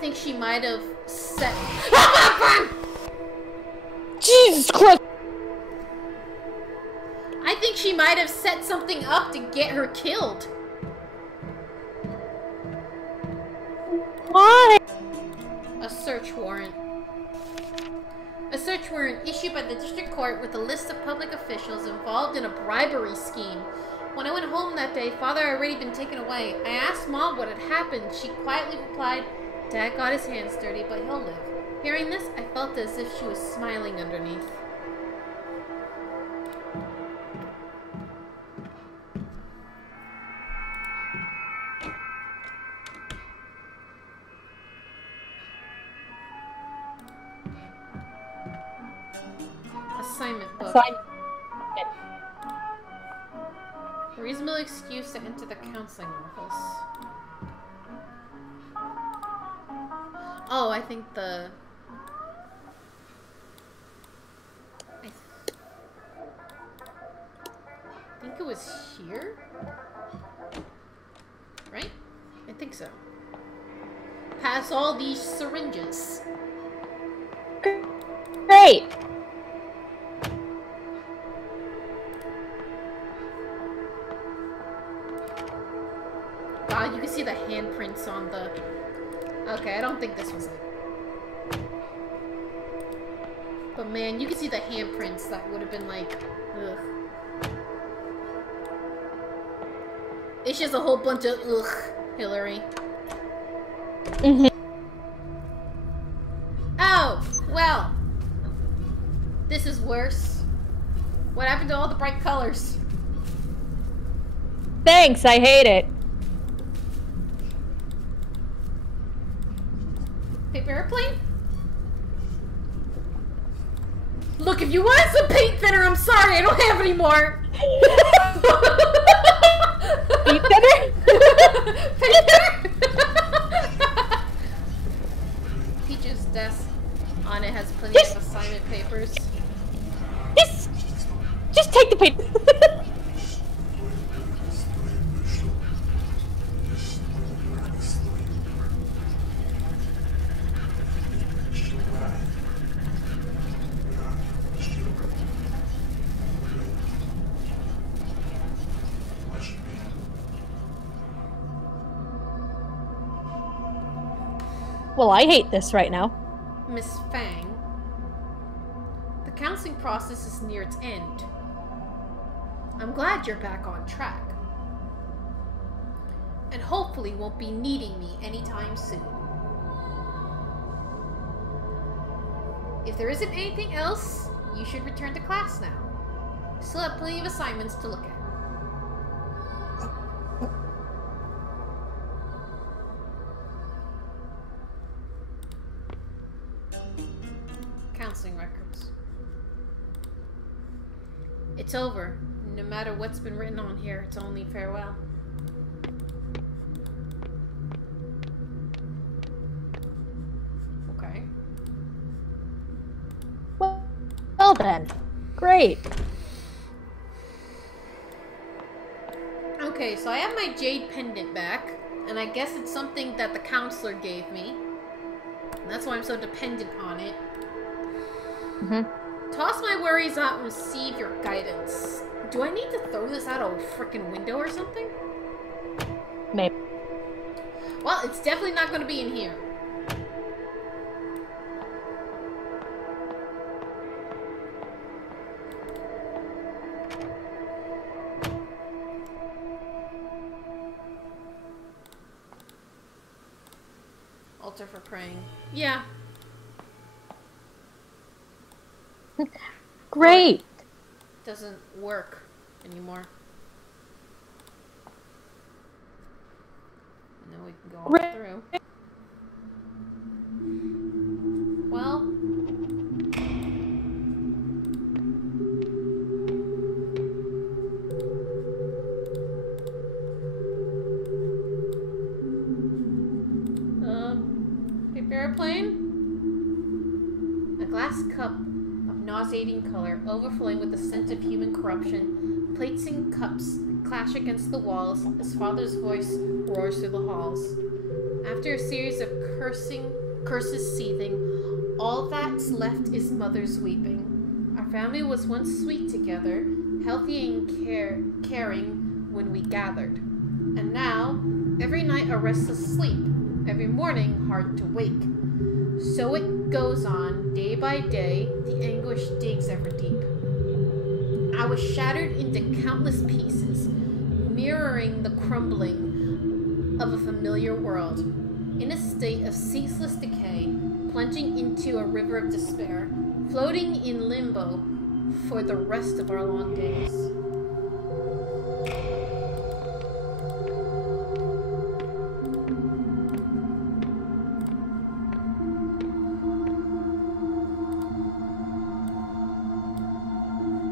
think she might have set... Jesus Christ! I think she might have set something up to get her killed. Why? A search warrant. A search warrant issued by the district court with a list of public officials involved in a bribery scheme. When I went home that day, Father had already been taken away. I asked Mom what had happened. She quietly replied, Dad got his hands dirty, but he'll live. Hearing this, I felt as if she was smiling underneath. Assignment book. A reasonable excuse to enter the counseling office. Oh, I think the... I think it was here? Right? I think so. Pass all these syringes. Great! God, you can see the handprints on the... Okay, I don't think this was it. But man, you can see the handprints that would have been like... Ugh. It's just a whole bunch of ugh, Hillary. Mm-hmm. Oh, well. This is worse. What happened to all the bright colors? Thanks, I hate it. Paper airplane? Look, if you want some paint thinner, I'm sorry, I don't have any more. Paint thinner? Paint thinner? Teacher's desk on it has plenty of assignment papers. Just take the paper. Well, I hate this right now. Miss Fang, the counseling process is near its end. I'm glad you're back on track. And hopefully won't be needing me anytime soon. If there isn't anything else, you should return to class now. Still have plenty of assignments to look at. Counseling records. It's over. No matter what's been written on here, it's only farewell. Okay. Well then. Great. Okay, so I have my jade pendant back, and I guess it's something that the counselor gave me. And that's why I'm so dependent on it. Mm-hmm. Toss my worries out and receive your guidance. Do I need to throw this out a frickin' window or something? Maybe. Well, it's definitely not going to be in here. Altar for praying. Yeah. Great. Doesn't work anymore. Now we can go on through. Well. Paper airplane? A glass cup of nauseating color, overflowing with the scent of human corruption, Plates and cups clash against the walls as father's voice roars through the halls. After a series of curses seething, all that's left is mother's weeping. Our family was once sweet together, healthy and caring when we gathered. And now, every night a restless sleep, every morning hard to wake. So it goes on, day by day, the anguish digs ever deep. I was shattered into countless pieces, mirroring the crumbling of a familiar world. In a state of ceaseless decay, plunging into a river of despair, floating in limbo for the rest of our long days.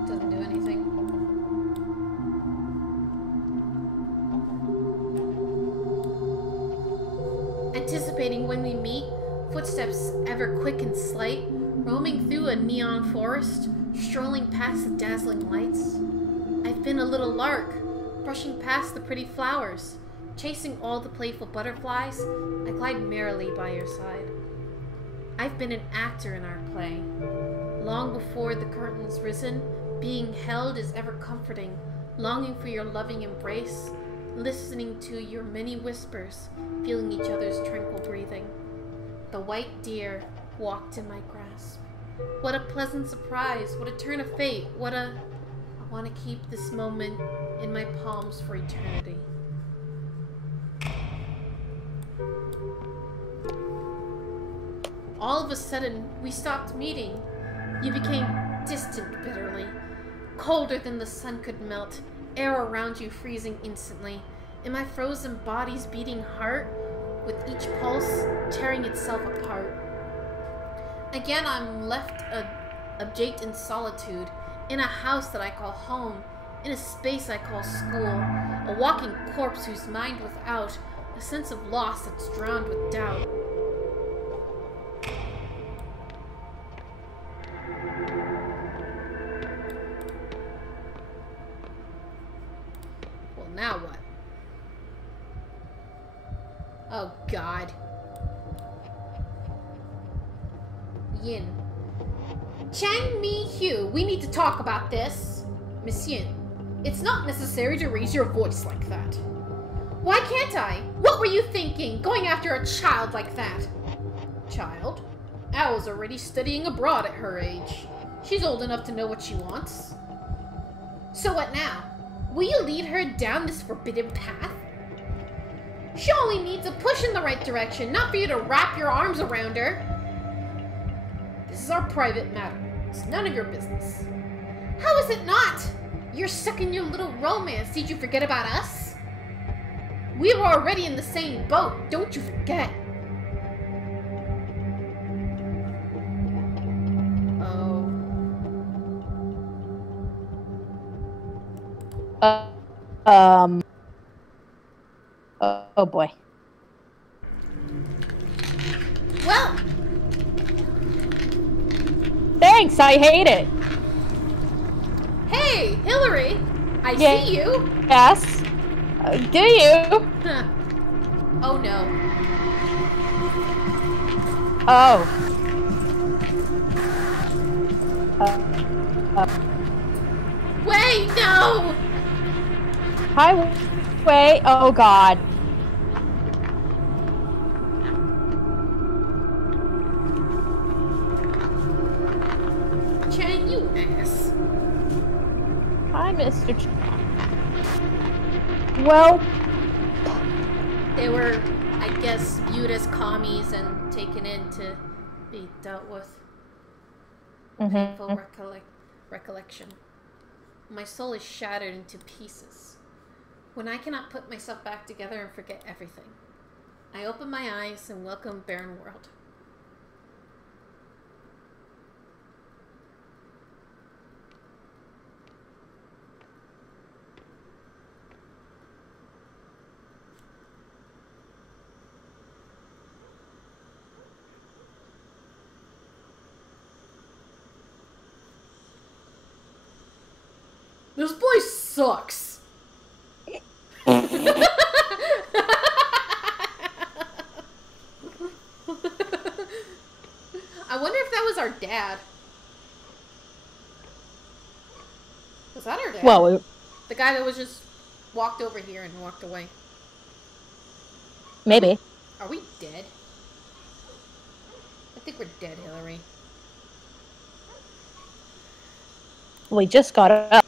Doesn't do anything. Anticipating when we meet, footsteps ever quick and slight, roaming through a neon forest, strolling past the dazzling lights. I've been a little lark, brushing past the pretty flowers, chasing all the playful butterflies. I glide merrily by your side. I've been an actor in our play. Long before the curtain's risen, being held is ever comforting, longing for your loving embrace, listening to your many whispers, feeling each other's tranquil breathing. The white deer walked in my grasp. What a pleasant surprise, what a turn of fate, I want to keep this moment in my palms for eternity. All of a sudden, we stopped meeting. You became distant bitterly, colder than the sun could melt, air around you freezing instantly, and my frozen body's beating heart, with each pulse tearing itself apart. Again, I'm left abject in solitude, in a house that I call home, in a space I call school, a walking corpse whose mind without, a sense of loss that's drowned with doubt. Well, now what? Oh, God. Yin. Chang Mi Hu, we need to talk about this. Miss Yin, it's not necessary to raise your voice like that. Why can't I? What were you thinking, going after a child like that? Child? Owl's already studying abroad at her age. She's old enough to know what she wants. So what now? Will you lead her down this forbidden path? She only needs a push in the right direction, not for you to wrap your arms around her. This is our private matter. It's none of your business. How is it not? You're stuck in your little romance. Did you forget about us? We were already in the same boat. Don't you forget. Oh boy. Well. Thanks, I hate it. Hey, Hillary. I see you. Yes. Do you? Huh. Oh no. Oh. Wait, no! Highway. Oh God. Chang, you ass. Hi, Mr. Well, they were, I guess, viewed as commies and taken in to be dealt with. Painful recollection. My soul is shattered into pieces. When I cannot put myself back together and forget everything, I open my eyes and welcome barren world. This place sucks. I wonder if that was our dad. Was that our dad? Well, The guy that was just walked over here and walked away. maybe. Are we dead? I think we're dead, Hillary. We just got up.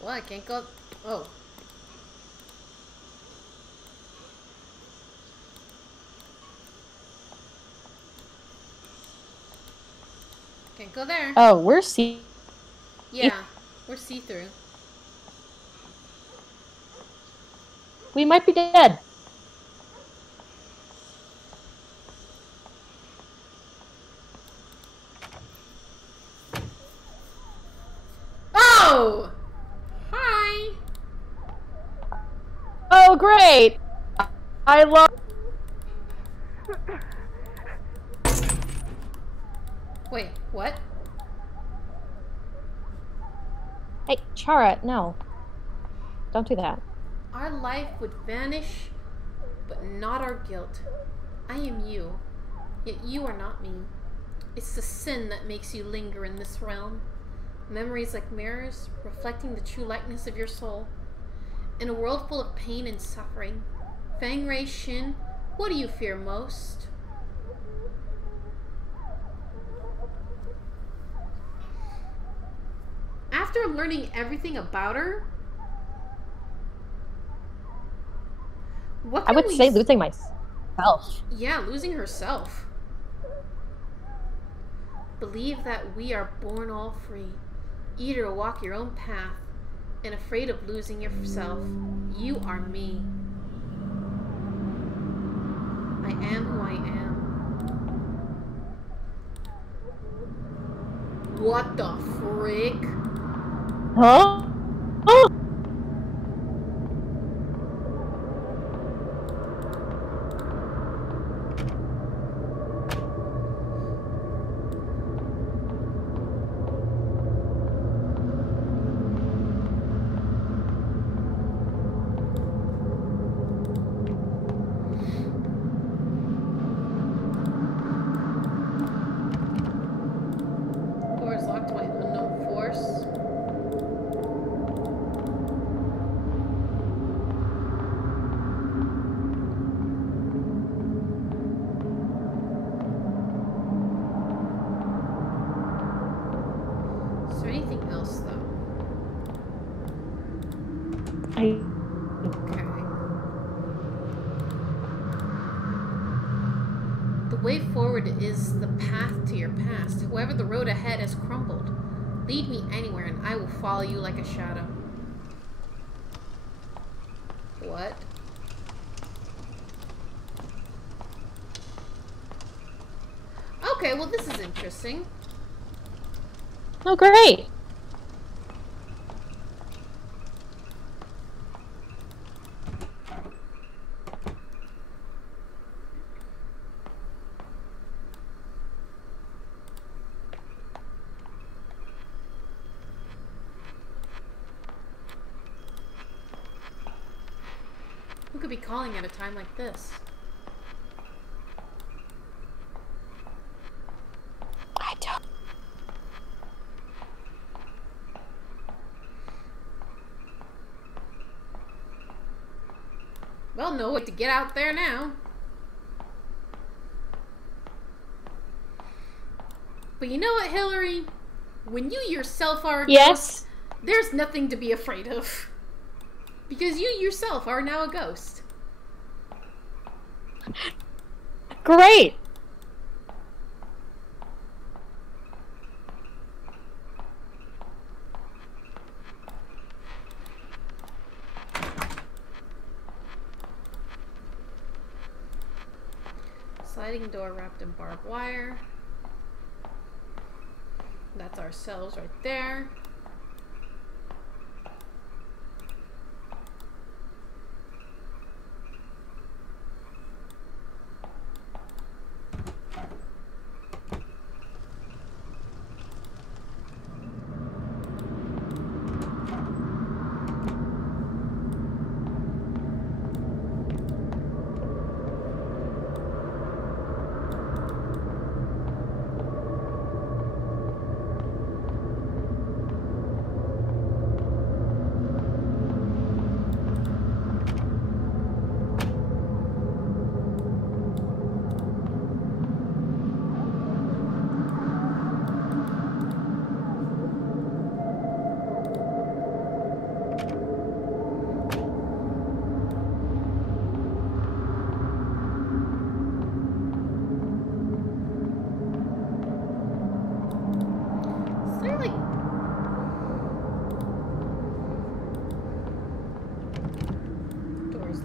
Well, I can't go... Oh. Can't go there. Oh, we're see. Yeah, we're see-through. We might be dead. Oh! Hi! Oh, great! I love. Wait, what? Hey, Chara, no. Don't do that. Our life would vanish, but not our guilt. I am you, yet you are not me. It's the sin that makes you linger in this realm. Memories like mirrors, reflecting the true likeness of your soul. In a world full of pain and suffering, Fangray Shin, what do you fear most? After learning everything about her, what I can would we say losing myself. Yeah, losing herself. Believe that we are born all free, eager to walk your own path, and afraid of losing yourself. You are me. I am who I am. What the frick? Huh? Oh! Door is locked by an unknown force. Is there anything else, though? I. Okay. The way forward is the path to your past. However, the road ahead has crumbled. Lead me anywhere and I will follow you like a shadow. What? Okay, well this is interesting. Oh, great! Who could be calling at a time like this? I don't. Well, no way to get out there now. But you know what, Hillary? When you yourself are a Yes? ghost, there's nothing to be afraid of. Because you yourself are now a ghost. Great! Sliding door wrapped in barbed wire. That's ourselves right there.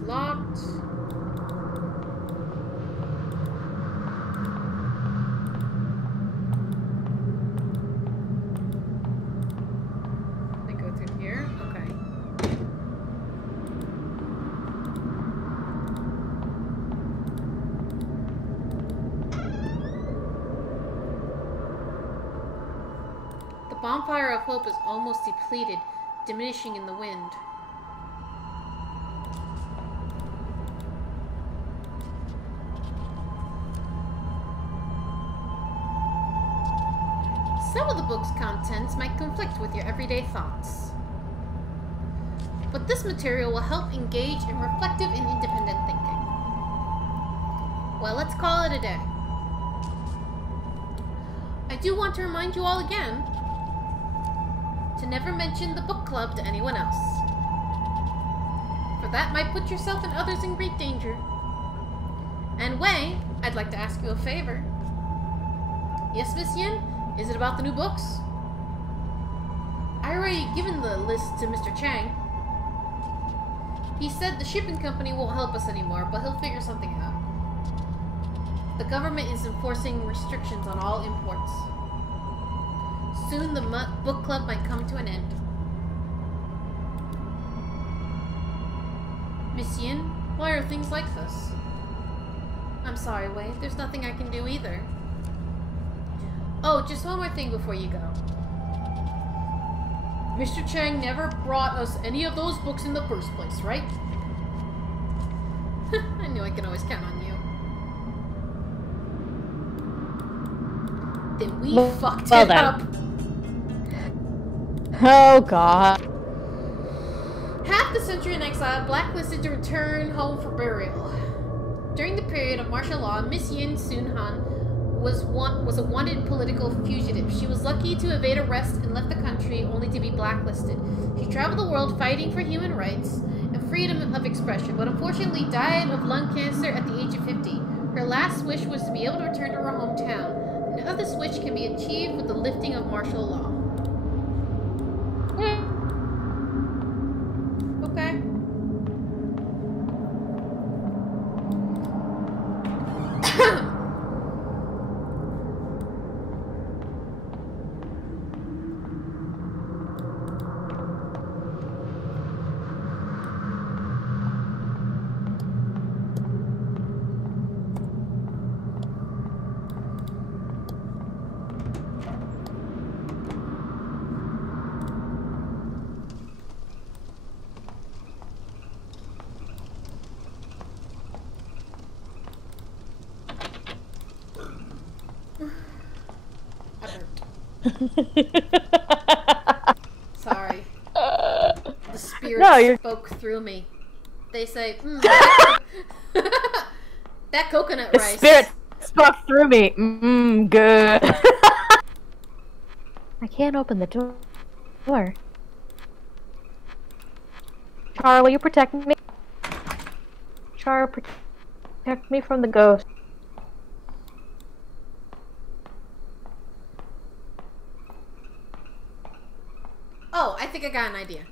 locked. They go through here? Okay. The bonfire of hope is almost depleted, diminishing in the wind. Some of the book's contents might conflict with your everyday thoughts. But this material will help engage in reflective and independent thinking. Well, let's call it a day. I do want to remind you all again to never mention the book club to anyone else. For that might put yourself and others in great danger. And Wei, I'd like to ask you a favor. Yes, Miss Yin? Is it about the new books? I already given the list to Mr. Chang. He said the shipping company won't help us anymore, but he'll figure something out. The government is enforcing restrictions on all imports. Soon the book club might come to an end. Miss Yin, why are things like this? I'm sorry, Wei. There's nothing I can do either. Oh, just one more thing before you go. Mr. Chang never brought us any of those books in the first place, right? I knew I could always count on you. Then we fucked it up. Oh, God. Half the century in exile, blacklisted to return home for burial. During the period of martial law, Miss Yin Sun-han was a wanted political fugitive. She was lucky to evade arrest and left the country only to be blacklisted. She traveled the world fighting for human rights and freedom of expression, but unfortunately died of lung cancer at the age of 50. Her last wish was to be able to return to her hometown. Another wish can be achieved with the lifting of martial law. Okay. Sorry. The spirit spoke through me. They say, that coconut rice. The spirit spoke through me. Good. I can't open the door. Char, will you protect me? Char, protect me from the ghost. Oh, I think I got an idea.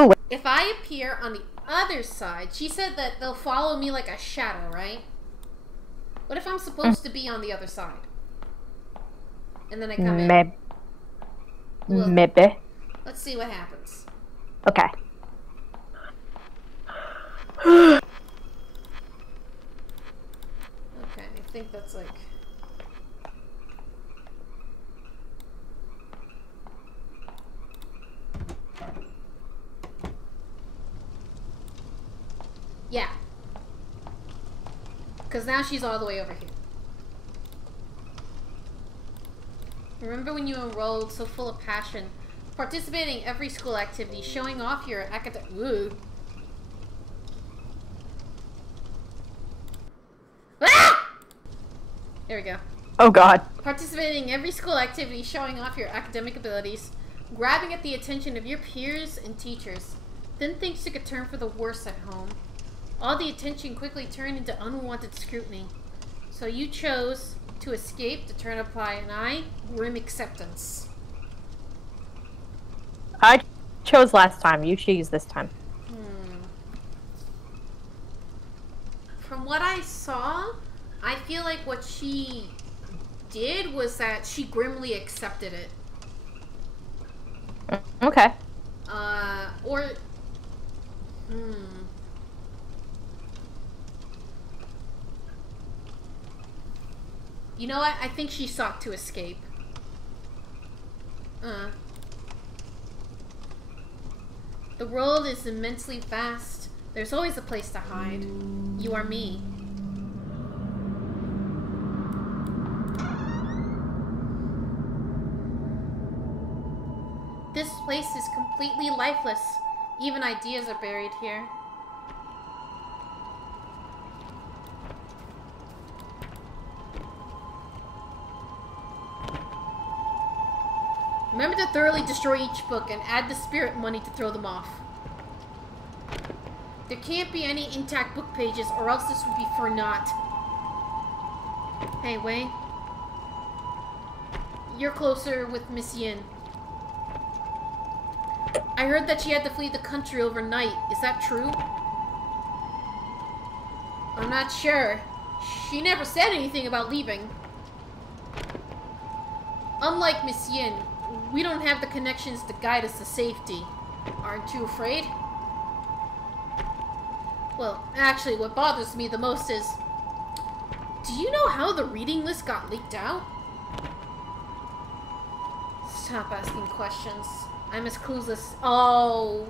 Ooh. If I appear on the other side, she said that they'll follow me like a shadow, right? What if I'm supposed to be on the other side? And then I come in. Maybe. Let's see what happens. Okay. Okay, I think that's like... Yeah. Because now she's all the way over here. Remember when you enrolled so full of passion, participating in every school activity, showing off your academic... Ah! There we go. Oh, God. Participating in every school activity, showing off your academic abilities, grabbing at the attention of your peers and teachers. Then things took a turn for the worse at home. All the attention quickly turned into unwanted scrutiny. So you chose to escape to turn up by an eye, grim acceptance. I chose last time. You choose this time. what I saw, I feel like what she did was that she grimly accepted it. Okay. Or... You know what? I think she sought to escape. The world is immensely vast. There's always a place to hide. You are me. This place is completely lifeless. Even ideas are buried here. Remember to thoroughly destroy each book and add the spirit money to throw them off. There can't be any intact book pages or else this would be for naught. Hey, Wei. You're closer with Miss Yin. I heard that she had to flee the country overnight. Is that true? I'm not sure. She never said anything about leaving. Unlike Miss Yin, we don't have the connections to guide us to safety. Aren't you afraid? Well, actually, what bothers me the most is... Do you know how the reading list got leaked out? Stop asking questions. I'm as clueless. Oh.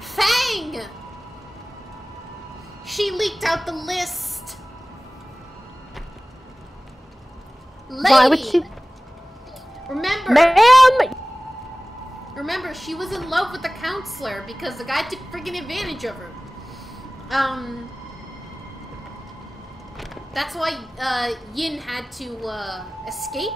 Fang! She leaked out the list. Lady! Why would she? Remember. Ma'am! Remember, she was in love with the counselor because the guy took freaking advantage of her. That's why, Yin had to, escape.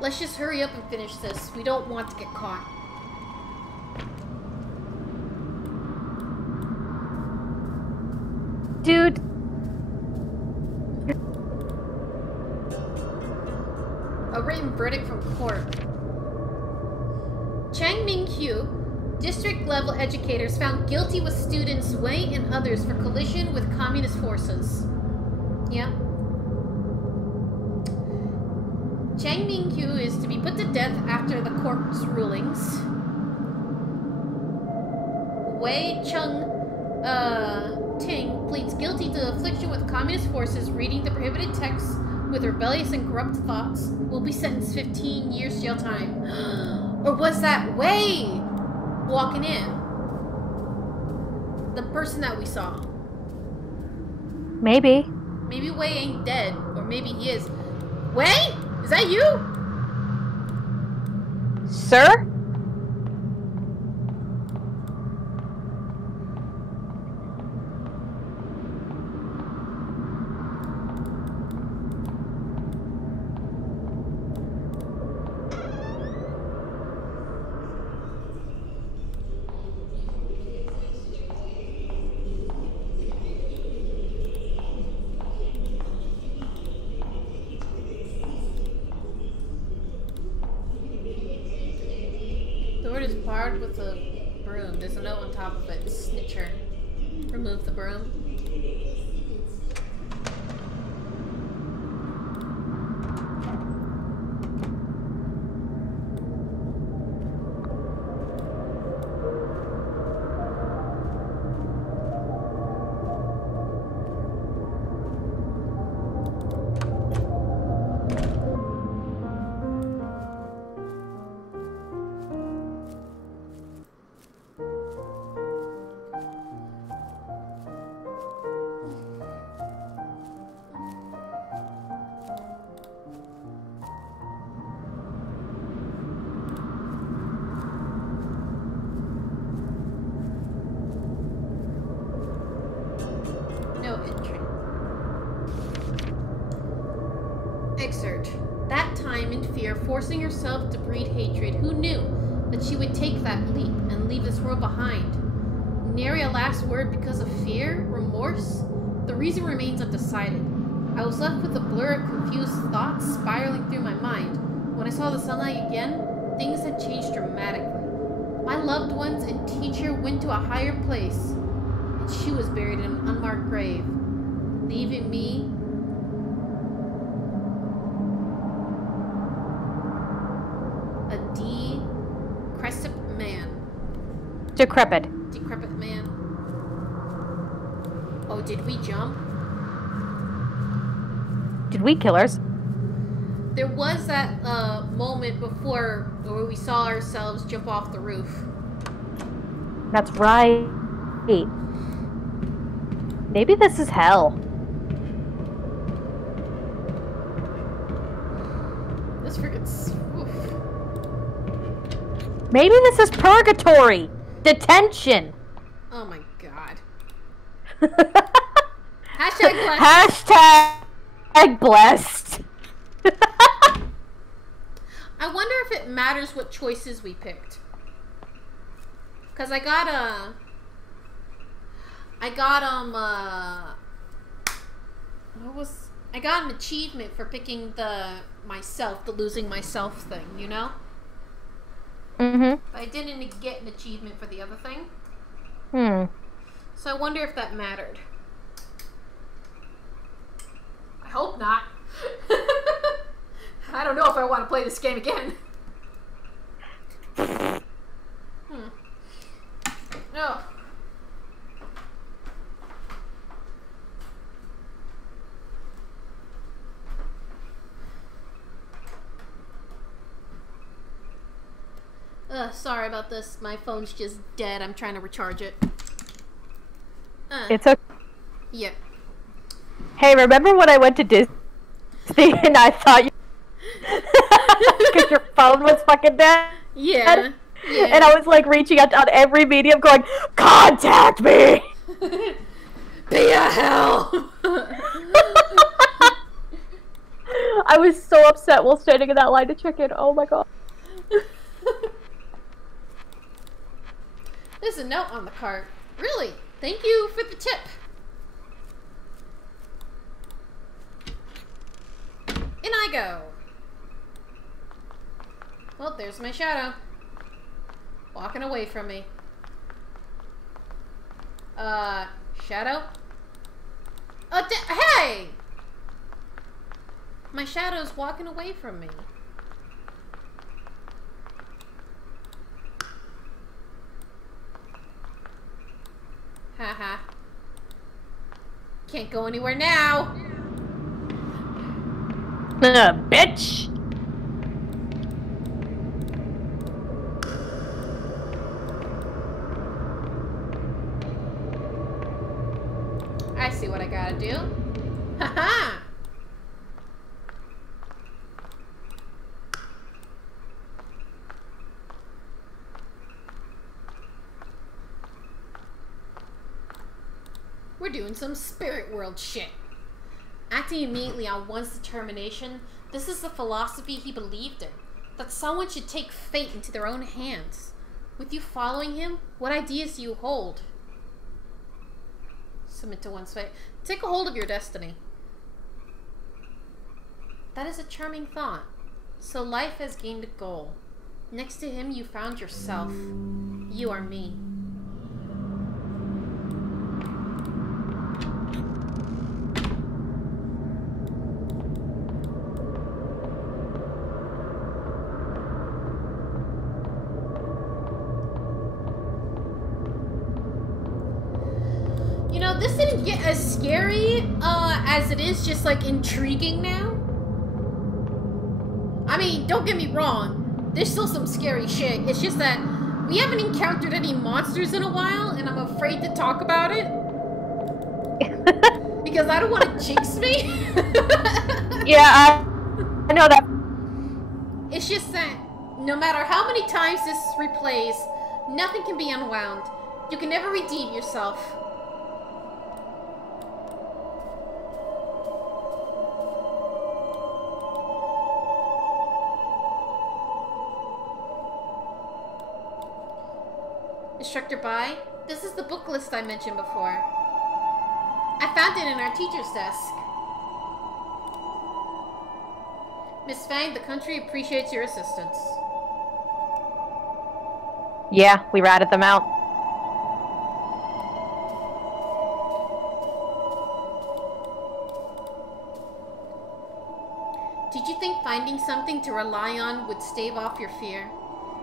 Let's just hurry up and finish this. We don't want to get caught. Dude. A written verdict from court. Chang Ming-Hyu, district-level educators found guilty with students Wei and others for collision with communist forces. Yep. Chang Ming-Hyu is to be put to death after the court's rulings. Wei Chung Ting pleads guilty to affliction with communist forces reading the prohibited texts with rebellious and corrupt thoughts. Will be sentenced 15 years jail time. Or was that Wei walking in? The person that we saw. Maybe. Maybe Wei ain't dead. Or maybe he is. Wei? Is that you? Sir? With a broom. There's a note on top of it. Snitcher. Remove the broom. Excerpt. That time in fear, forcing herself to breed hatred, who knew that she would take that leap and leave this world behind? Nary a last word because of fear? Remorse? The reason remains undecided. I was left with a blur of confused thoughts spiraling through my mind. When I saw the sunlight again, things had changed dramatically. My loved ones and teacher went to a higher place, and she was buried in an unmarked grave, leaving me a decrepit man. Decrepit man. Oh, did we jump? Did we killers? There was that moment before where we saw ourselves jump off the roof. That's right. Maybe this is hell. This freaking... Oof. Maybe this is purgatory. Detention. Oh my god. Hashtag blessed. Hashtag blessed. I wonder if it matters what choices we picked. Cause I got an achievement for picking the losing myself thing, you know? Mm-hmm. But I didn't get an achievement for the other thing. So I wonder if that mattered. I hope not. I don't know if I want to play this game again. No. Sorry about this. My phone's just dead. I'm trying to recharge it. It's okay. Yeah. Hey, remember when I went to Disney and I thought you... Because your phone was fucking dead? Yeah. Yeah. And I was like reaching out on every medium going, contact me! Be a hell! I was so upset while standing in that line to check in. Oh my god. There's a note on the cart. Really? Thank you for the tip. In I go. Well, there's my shadow. Walking away from me. Shadow? Hey! My shadow's walking away from me. Haha. Can't go anywhere now. Bitch! I see what I gotta do. Haha! We're doing some spirit world shit. Acting immediately on one's determination, this is the philosophy he believed in. That someone should take fate into their own hands. With you following him, what ideas do you hold? Submit to one's fate. Take a hold of your destiny. That is a charming thought. So life has gained a goal. Next to him, you found yourself. You are me. You know, this didn't get as scary as it is just, like, intriguing now. I mean, don't get me wrong. There's still some scary shit. It's just that we haven't encountered any monsters in a while, and I'm afraid to talk about it. Because I don't want to jinx me. Yeah, I know that. It's just that no matter how many times this replays, nothing can be unwound. You can never redeem yourself. Instructor Bai, this is the book list I mentioned before. I found it in our teacher's desk. Miss Fang, the country appreciates your assistance. Yeah, we ratted them out. Did you think finding something to rely on would stave off your fear?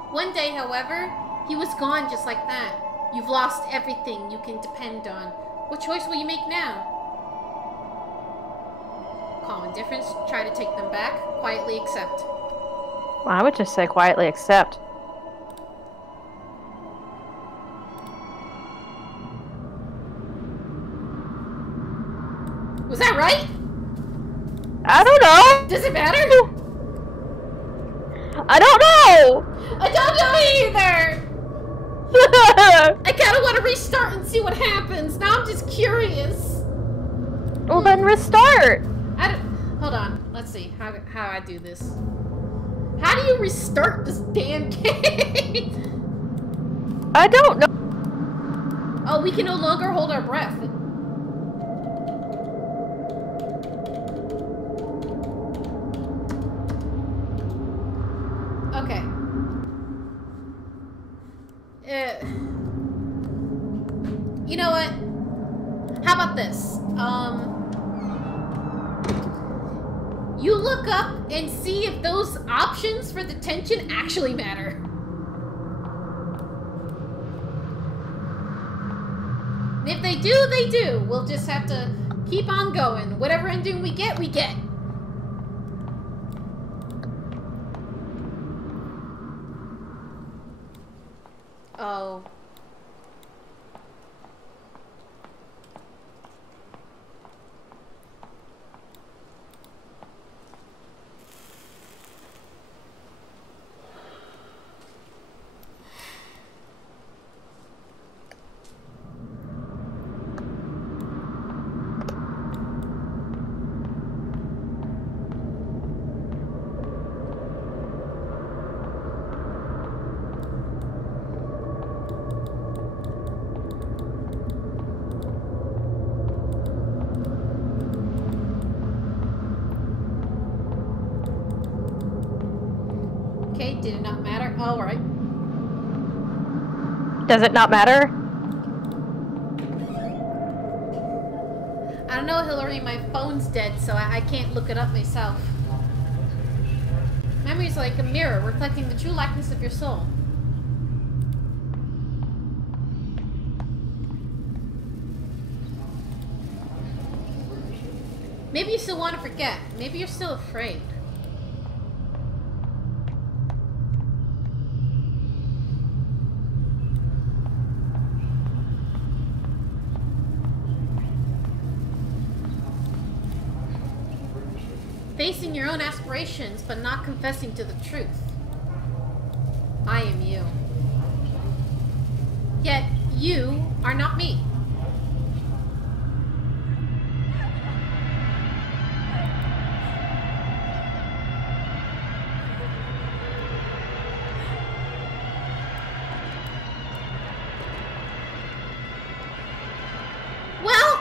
One day, however, he was gone just like that. You've lost everything you can depend on. What choice will you make now? Calm indifference, try to take them back, quietly accept. Well, I would just say quietly accept. Was that right? I don't know! Does it matter? I don't know! I don't know either! I kinda want to restart and see what happens. Now I'm just curious. Well, then restart! Hold on. Let's see how I do this. How do you restart this damn game? I don't know. Oh, we can no longer hold our breath. Okay. You know what? How about this? You look up and see if those options for detention actually matter. And if they do, they do. We'll just have to keep on going. Whatever ending we get, we get. Oh. Okay, did it not matter? Oh, all right. Does it not matter? I don't know, Hillary, my phone's dead, so I can't look it up myself. Memory is like a mirror, reflecting the true likeness of your soul. Maybe you still want to forget. Maybe you're still afraid. Facing your own aspirations, but not confessing to the truth. I am you. Yet, you are not me. Well,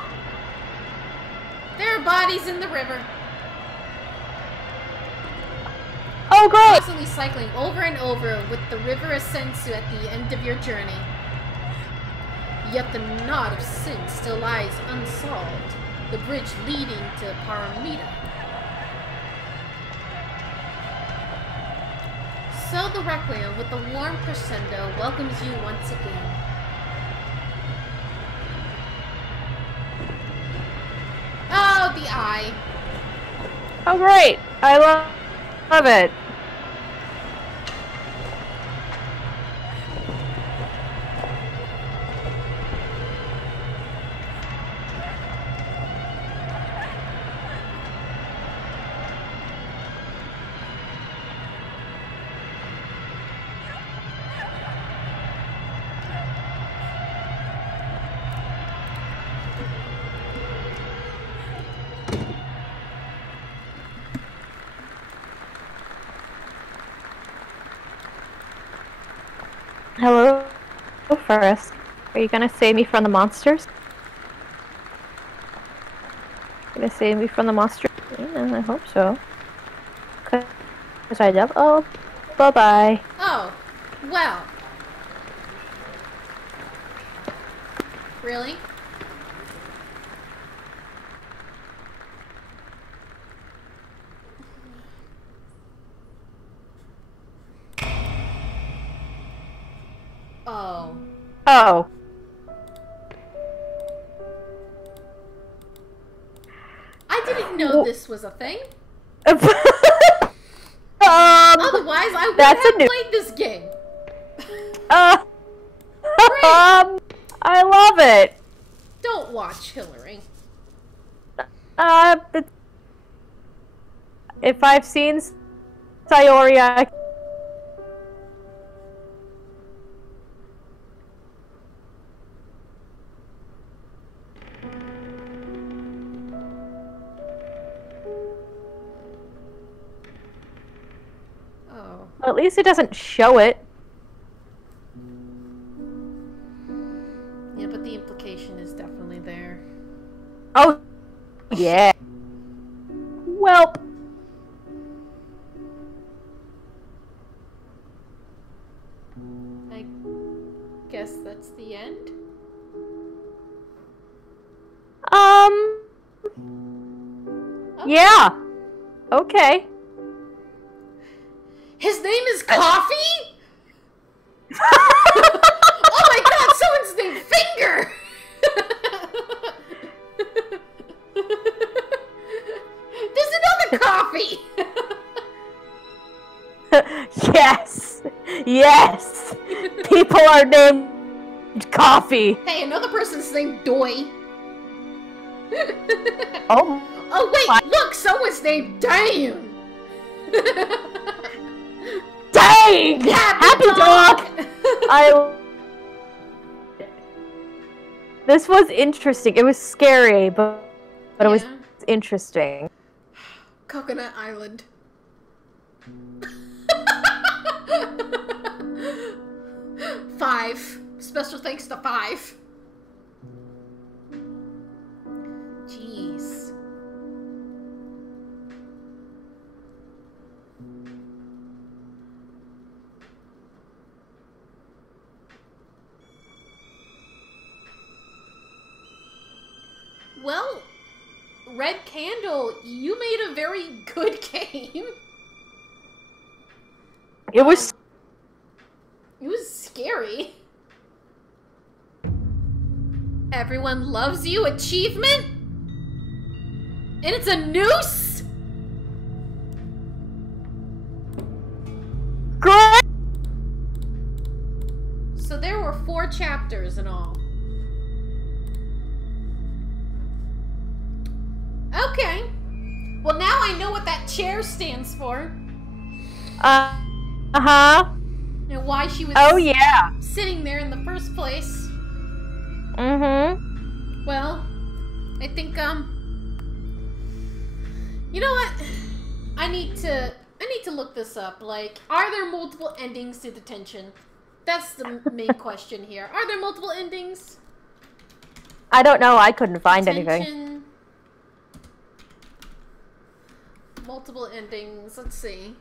there are bodies in the river. Oh, great! Constantly cycling over and over with the river Asensu at the end of your journey. Yet the knot of sin still lies unsolved, the bridge leading to Paramita. So the Requiem, with a warm crescendo, welcomes you once again. Oh, the eye. Oh, great! I love it. Hello, Forrest. Are you gonna save me from the monsters? Gonna save me from the monsters? Yeah, I hope so. 'Cause Sorry, Jeff. Oh, bye-bye. Oh, well. Really? Oh. Oh. I didn't know this was a thing. Otherwise, I would have played this game. I love it. Don't watch Hillary. If I've seen Sayori, Oh. At least it doesn't show it. Yeah, but the implication is definitely there. Oh, yeah. Welp. I guess that's the end. Okay. Yeah. Okay. His name is Coffee? Oh my god, someone's named Finger! There's another Coffee! Yes! Yes! People are named Coffee! Hey, another person's named Doy. Oh. Oh wait, look, someone's named Dane! Dang! Happy dog! This was interesting. It was scary, but it was interesting. Coconut Island. Five. Special thanks to Five. Jeez. Well, Red Candle, you made a very good game. It was scary. Everyone loves you achievement? And it's a noose? great. So there were 4 chapters in all. Okay. Well, now I know what that chair stands for. Uh-huh. And why she was sitting there in the first place. Mm-hmm. Well, I think, you know what? I need to look this up. Like, are there multiple endings to Detention? That's the main question here. Are there multiple endings? I don't know. I couldn't find Detention. anything. Multiple endings. Let's see.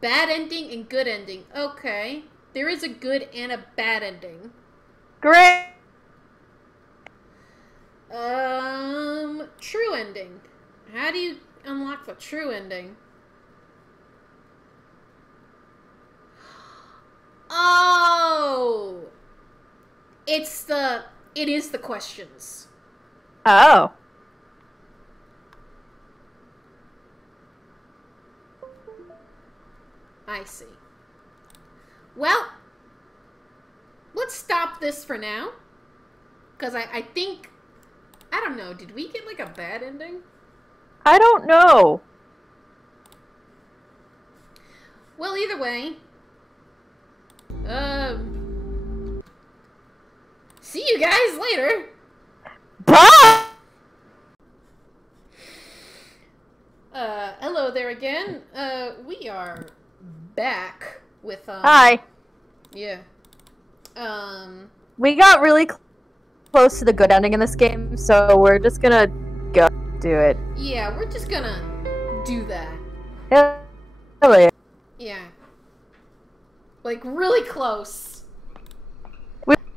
Bad ending and good ending. Okay. There is a good and a bad ending. Great. True ending. How do you unlock the true ending? Oh! It is the questions. Oh. I see. Well, let's stop this for now. Because I think... I don't know. Did we get, like, a bad ending? I don't know. Well, either way. See you guys later. Bye! Hello there again. We are back with, Hi. Yeah. We got really close to the good ending in this game, so we're just gonna go do it. Yeah, we're just gonna do that. Really? Yeah. Like, really close.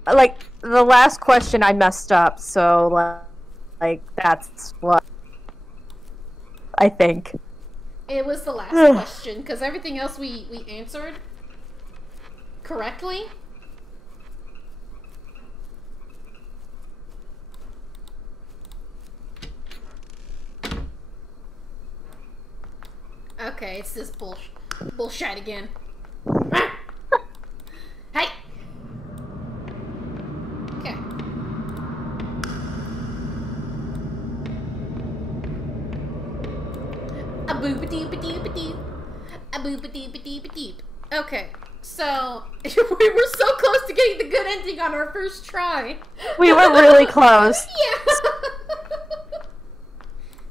Like, the last question I messed up, so, like that's what I think. It was the last question, because everything else we answered correctly. Okay, it's this bullshit again. Hey! Okay. A boop-a-doop-a-doop-a-doop. A boop-a-doop-a-doop-a-doop. Okay, so we were so close to getting the good ending on our first try. We were really close. Yeah.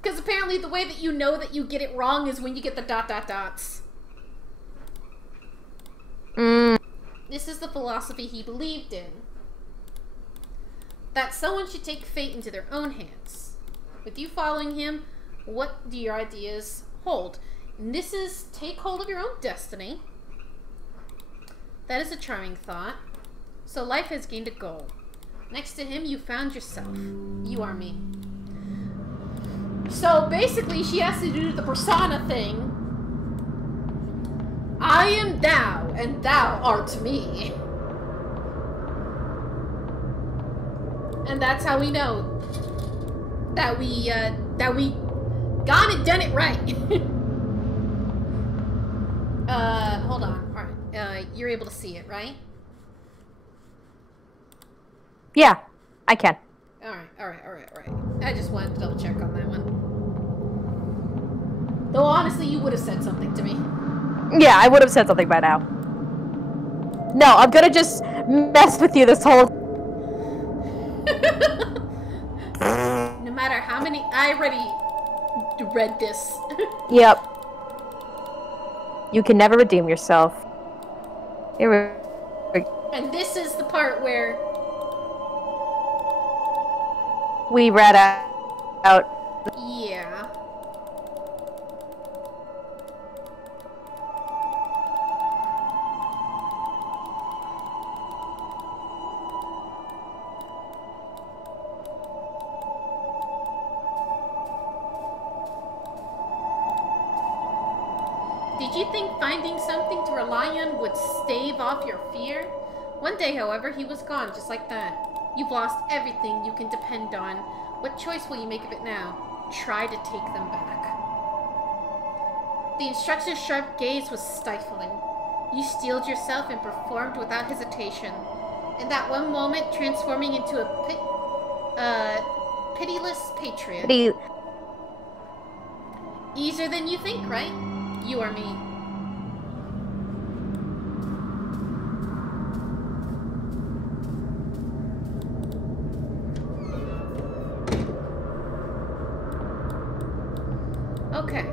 Because apparently the way that you know that you get it wrong is when you get the ... dots. This is the philosophy he believed in. That someone should take fate into their own hands. With you following him, what do your ideas hold? And this is take hold of your own destiny. That is a charming thought. So life has gained a goal. Next to him, you found yourself. You are me. So basically, she has to do the persona thing. I am thou, and thou art me. And that's how we know that we gone and done it right. Hold on. Alright. You're able to see it, right? Yeah, I can. Alright. I just wanted to double check on that one. Though honestly, you would have said something to me. Yeah, I would have said something by now. No, I'm gonna just mess with you this whole... No matter how many... I already read this. Yep. You can never redeem yourself. Here we... And this is the part where... we read out... Yeah. Did you think finding something to rely on would stave off your fear? One day, however, he was gone, just like that. You've lost everything you can depend on. What choice will you make of it now? Try to take them back. The instructor's sharp gaze was stifling. You steeled yourself and performed without hesitation. In that one moment, transforming into a pitiless patriot. Easier than you think, right? You are me. Okay.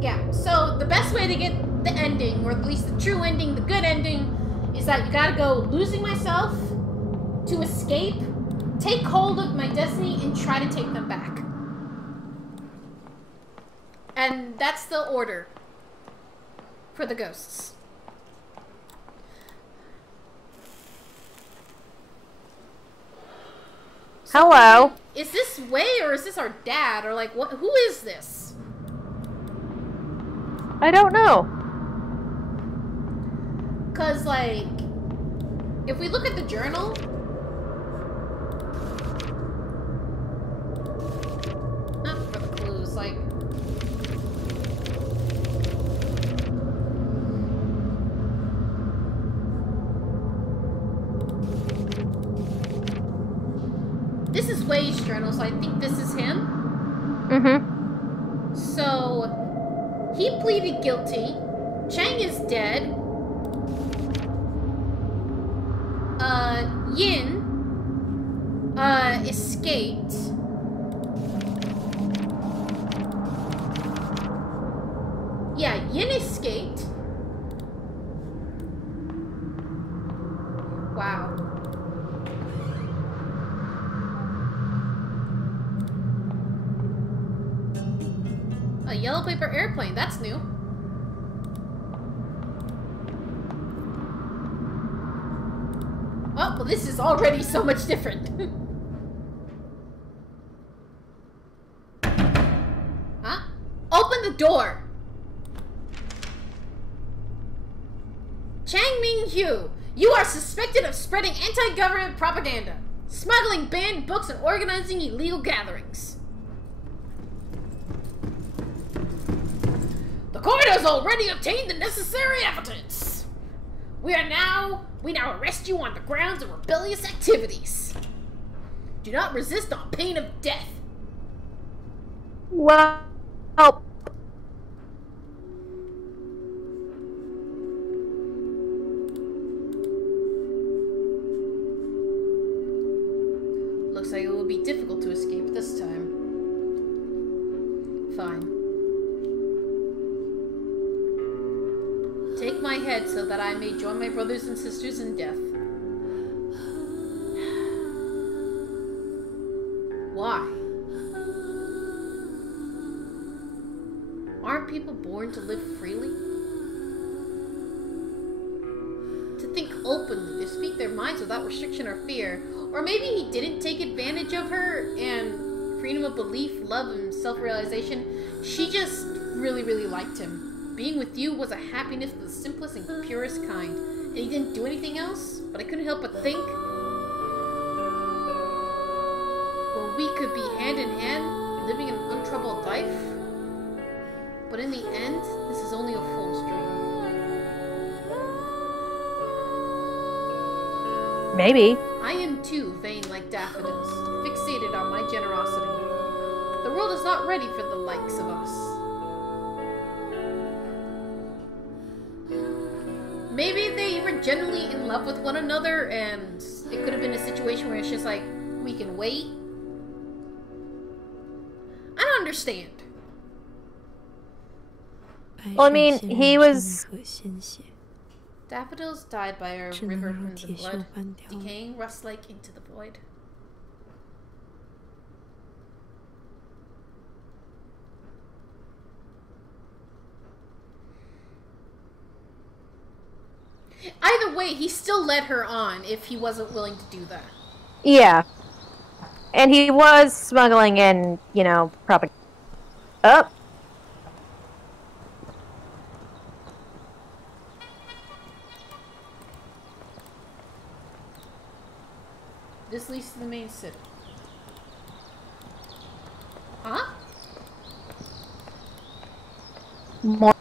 Yeah, so the best way to get the ending, or at least the true ending, the good ending, is that you gotta go losing myself to escape, take hold of my destiny, and try to take them back. And that's the order for the ghosts. Hello. Is this Wei or is this our dad? Or like, what? Who is this? I don't know. Cause like, if we look at the journal, not for the clues, like. This is Wei's journal, so I think this is him. Mm-hmm. So, he pleaded guilty. Chang is dead. Yin, escaped. Yeah, Yin escaped. Wow. yellow paper airplane. That's new. Oh, well, this is already so much different. Huh? Open the door! Chang Ming-hyu, you are suspected of spreading anti-government propaganda, smuggling banned books, and organizing illegal gatherings. The court has already obtained the necessary evidence. We now arrest you on the grounds of rebellious activities. Do not resist on pain of death. Well, looks like it will be difficult to escape this time. Fine. Take my head so that I may join my brothers and sisters in death. Why? Aren't people born to live freely? To think openly, to speak their minds without restriction or fear. Or maybe he didn't take advantage of her and freedom of belief, love, and self-realization. She just really, really liked him. Being with you was a happiness of the simplest and purest kind. And he didn't do anything else, but I couldn't help but think, well, we could be hand in hand, living an untroubled life. But in the end, this is only a fool's dream. maybe. I am too vain like daffodils, fixated on my generosity. The world is not ready for the likes of us. Maybe they were genuinely in love with one another, and it could have been a situation where it's just like, we can wait. I don't understand. Well, I mean, he was... Daffodils died by a river of crimson blood, decaying rust-like into the void. Either way, he still led her on if he wasn't willing to do that. Yeah. And he was smuggling in, you know, propaganda. Oh. This leads to the main city. Huh? More.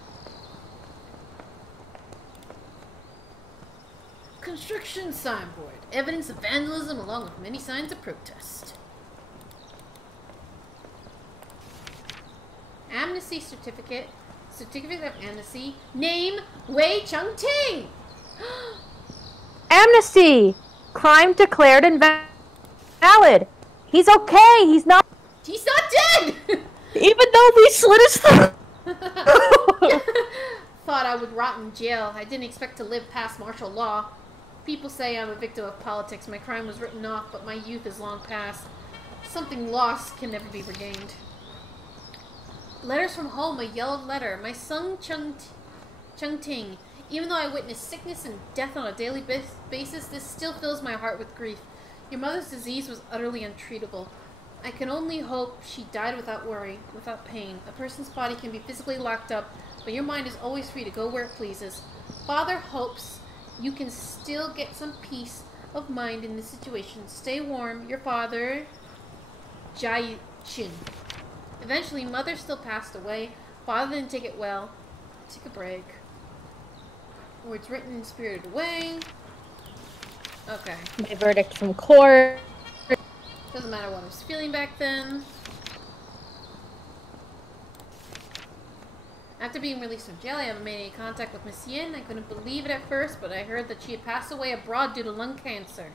Construction signboard. Evidence of vandalism along with many signs of protest. Amnesty certificate. Certificate of amnesty. Name Wei Chung-ting. Amnesty! Crime declared invalid. He's okay. He's not dead! Even though we slit his throat. Thought I would rot in jail. I didn't expect to live past martial law. People say I'm a victim of politics. My crime was written off, but my youth is long past. Something lost can never be regained. Letters from home, a yellow letter. My son Chung-ting. Even though I witness sickness and death on a daily basis, this still fills my heart with grief. Your mother's disease was utterly untreatable. I can only hope she died without worry, without pain. A person's body can be physically locked up, but your mind is always free to go where it pleases. Father hopes you can still get some peace of mind in this situation. Stay warm. Your father, Jai-chin. Eventually, mother still passed away. Father didn't take it well. Take a break. Words written and spirited away. Okay. My verdict from court. Doesn't matter what I was feeling back then. After being released from jail, I haven't made any contact with Miss Yin. I couldn't believe it at first, but I heard that she had passed away abroad due to lung cancer.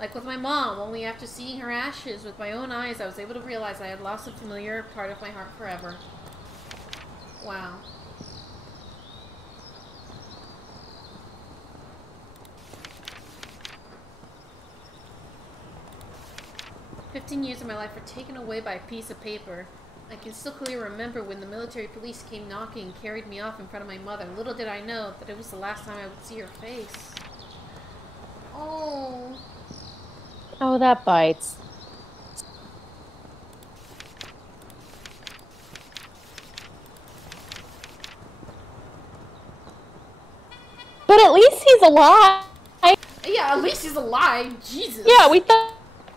Like with my mom, only after seeing her ashes with my own eyes, I was able to realize I had lost a familiar part of my heart forever. Wow. "15 years of my life were taken away by a piece of paper. I can still clearly remember when the military police came knocking and carried me off in front of my mother. Little did I know that it was the last time I would see her face. Oh. Oh, that bites. But at least he's alive. Yeah, at least he's alive. Jesus. Yeah, we thought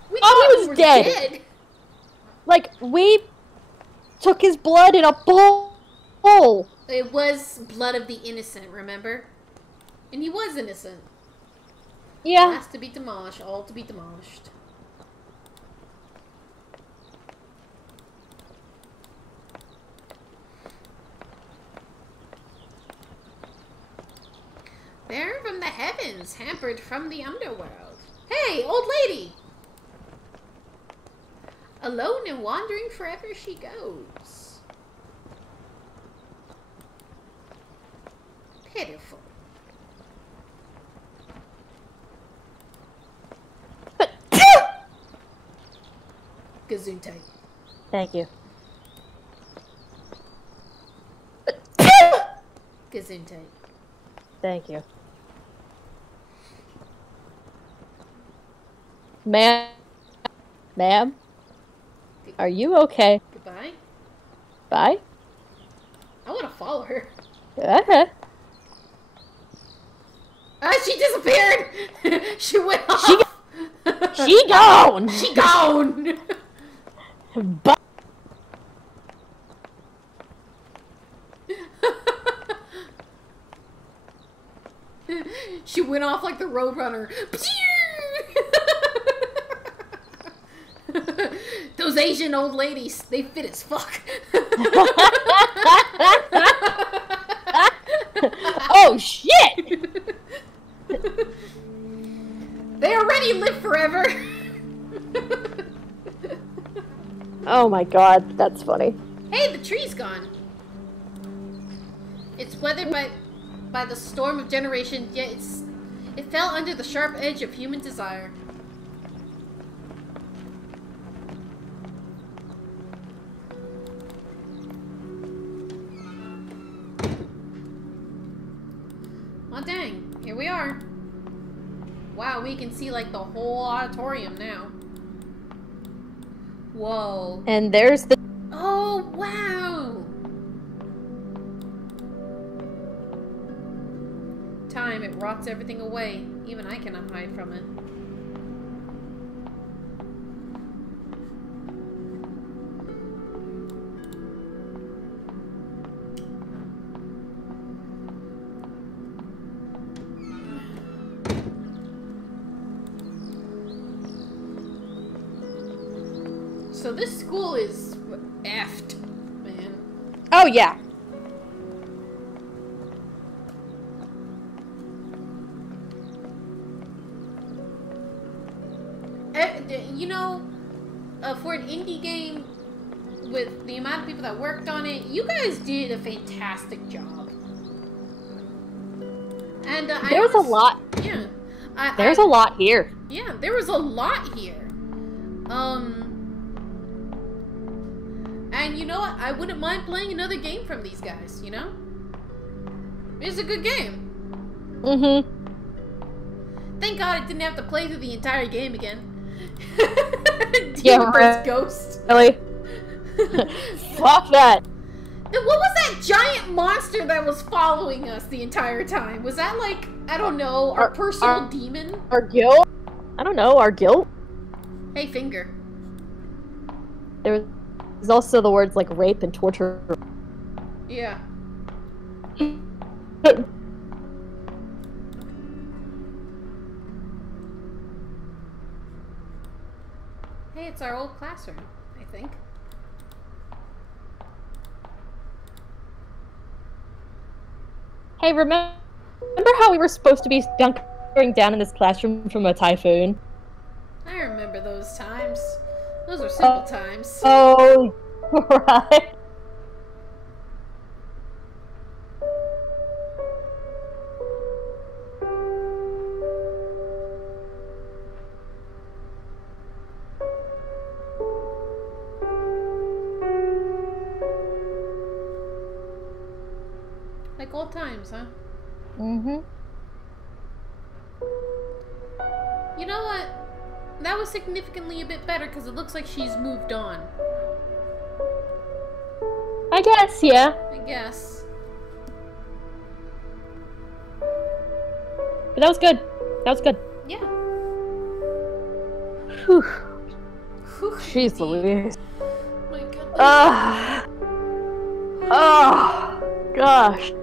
he was dead. Like, we took his blood in a bowl. It was blood of the innocent, remember? And he was innocent. Yeah. It has to be demolished, all to be demolished. Barren from the heavens, hampered from the underworld. Hey, old lady! Alone and wandering forever she goes. Pitiful. Gesundheit. Thank you. Gesundheit. Thank you. Ma'am? Are you okay? Goodbye. Bye? I want to follow her. Okay. Ah, she disappeared! She went off! She gone! She gone! Bye. She went off like the Roadrunner. Those Asian old ladies, they fit as fuck. Oh shit! They already live forever. Oh my god, that's funny. Hey, the tree's gone. It's weathered by the storm of generations, yet it fell under the sharp edge of human desire. Well, dang. Here we are. Wow, we can see, like, the whole auditorium now. Whoa. And there's the... Oh, wow! Time, it rots everything away. Even I cannot hide from it. So this school is effed, man. Oh, yeah. You know, for an indie game, with the amount of people that worked on it, you guys did a fantastic job. And there's a lot. Yeah. There's a lot here. Yeah, there was a lot here. And you know what? I wouldn't mind playing another game from these guys, you know? It's a good game. Mm-hmm. Thank God I didn't have to play through the entire game again. Yeah, Ghost. Really? Fuck that. Then what was that giant monster that was following us the entire time? Was that like, I don't know, our personal demon? Our guilt? I don't know, our guilt? Hey, finger. There's also the words like rape and torture. Yeah. Hey, it's our old classroom, I think. Hey, remember how we were supposed to be hunkering down in this classroom from a typhoon? I remember those times. Those were simple times. Oh, right. like old times, huh? Mm-hmm. You know what? That was significantly a bit better because it looks like she's moved on. I guess, yeah. I guess. But that was good. That was good. Yeah. Whew. Whew, Jeez Louise. my goodness. Oh, gosh.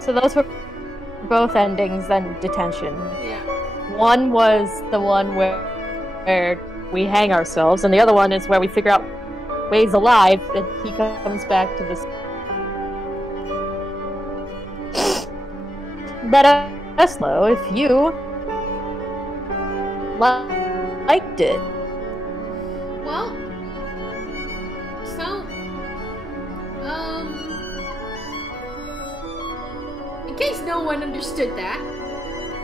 So those were both endings then Detention. Yeah. One was the one where we hang ourselves, and the other one is where we figure out Wade's alive and he comes back to this. Let us know if you liked it. Well, so, in case no one understood that,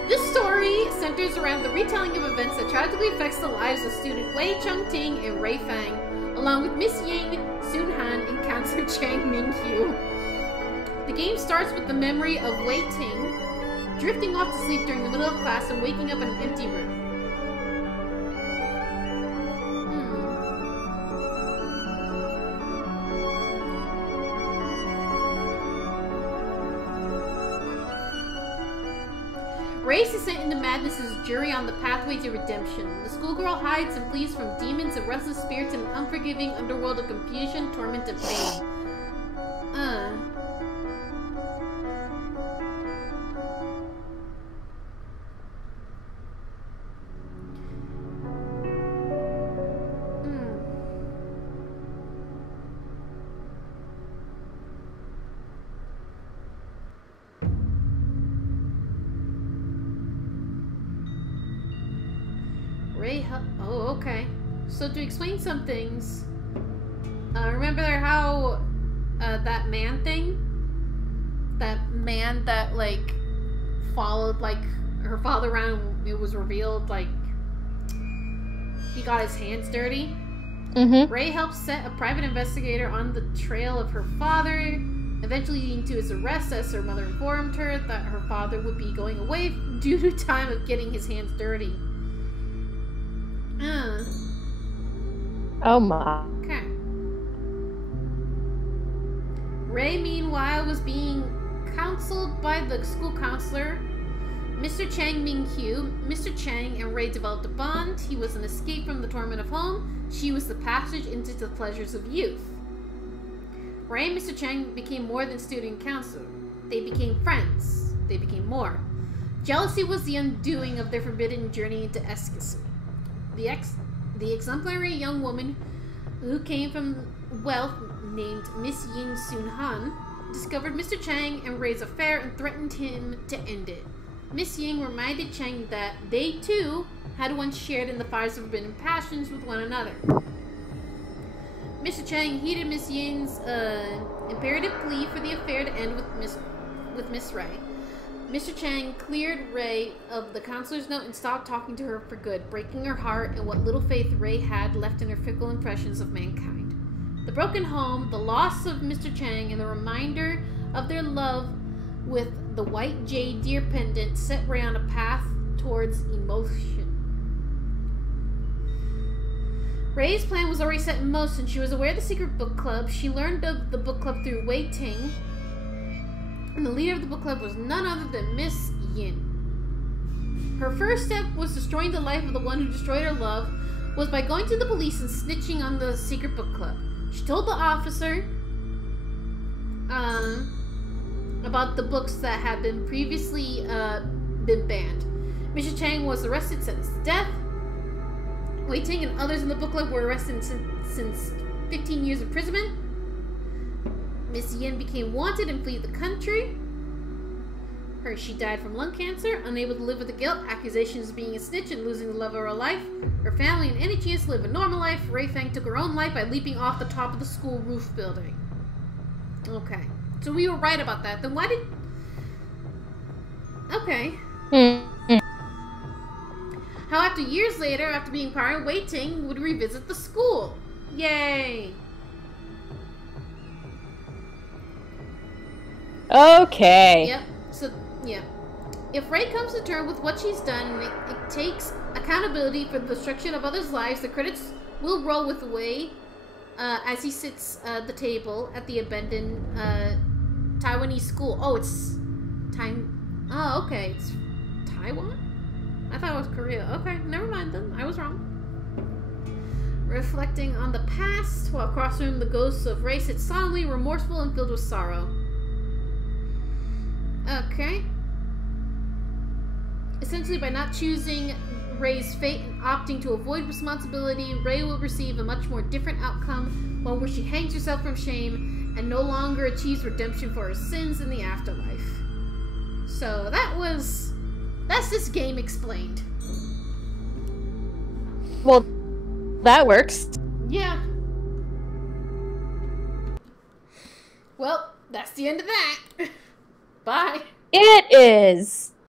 this story centers around the retelling of events that tragically affects the lives of student Wei Chengting and Ray Fang, along with Miss Ying, Sun Han, and Counselor Chang Mingqiu. The game starts with the memory of Wei Ting drifting off to sleep during the middle of class and waking up in an empty room. Race is sent into madness as a jury on the pathway to redemption. The schoolgirl hides and flees from demons and restless spirits in an unforgiving underworld of confusion, torment, and pain. Oh, okay. So to explain some things, remember how that man thing? That man that, like, followed, like, her father around, it was revealed, like, he got his hands dirty? Mm-hmm. Ray helped set a private investigator on the trail of her father, eventually leading to his arrest as her mother informed her that her father would be going away due to time of getting his hands dirty. Oh my. Okay. Ray, meanwhile, was being counseled by the school counselor, Mr. Chang Mingqiu. Mr. Chang and Ray developed a bond. He was an escape from the torment of home. She was the passage into the pleasures of youth. Ray and Mr. Chang became more than student counselor. They became friends. They became more. Jealousy was the undoing of their forbidden journey into ecstasy. The exemplary young woman who came from wealth, named Miss Yin Sun Han, discovered Mr. Chang and Ray's affair and threatened him to end it. Miss Ying reminded Chang that they, too, had once shared in the fires of forbidden passions with one another. Mr. Chang heeded Miss Ying's imperative plea for the affair to end with Miss Ray. Mr. Chang cleared Ray of the counselor's note and stopped talking to her for good, breaking her heart and what little faith Ray had left in her fickle impressions of mankind. The broken home, the loss of Mr. Chang, and the reminder of their love with the white jade deer pendant set Ray on a path towards emotion. Ray's plan was already set in motion. She was aware of the secret book club. She learned of the book club through Wei Ting, and the leader of the book club was none other than Miss Yin. Her first step was destroying the life of the one who destroyed her love, was by going to the police and snitching on the secret book club. She told the officer about the books that had been previously been banned. Mr. Chang was arrested, sentenced to death. Wei Ting and others in the book club were arrested since 15 years imprisonment. Miss Yin became wanted and fled the country. She died from lung cancer, unable to live with the guilt, accusations of being a snitch and losing the love of her life, her family, and any chance to live a normal life. Ray Fang took her own life by leaping off the top of the school roof building. Okay. So we were right about that. Then why did... Okay. How after years later, after being part waiting, would revisit the school. Yay! Okay. Yep. So, yeah. If Ray comes to terms with what she's done, it takes accountability for the destruction of others' lives, the credits will roll with Wei as he sits at the table at the abandoned Taiwanese school. Oh, it's Oh, okay. It's Taiwan? I thought it was Korea. Okay, never mind then. I was wrong. Reflecting on the past, while across the room the ghosts of Ray sit solemnly, remorseful, and filled with sorrow. Okay. Essentially, by not choosing Ray's fate and opting to avoid responsibility, Ray will receive a much more different outcome, one where she hangs herself from shame and no longer achieves redemption for her sins in the afterlife. So that's this game explained. Well, that works. Yeah. Well, that's the end of that. Bye. It is.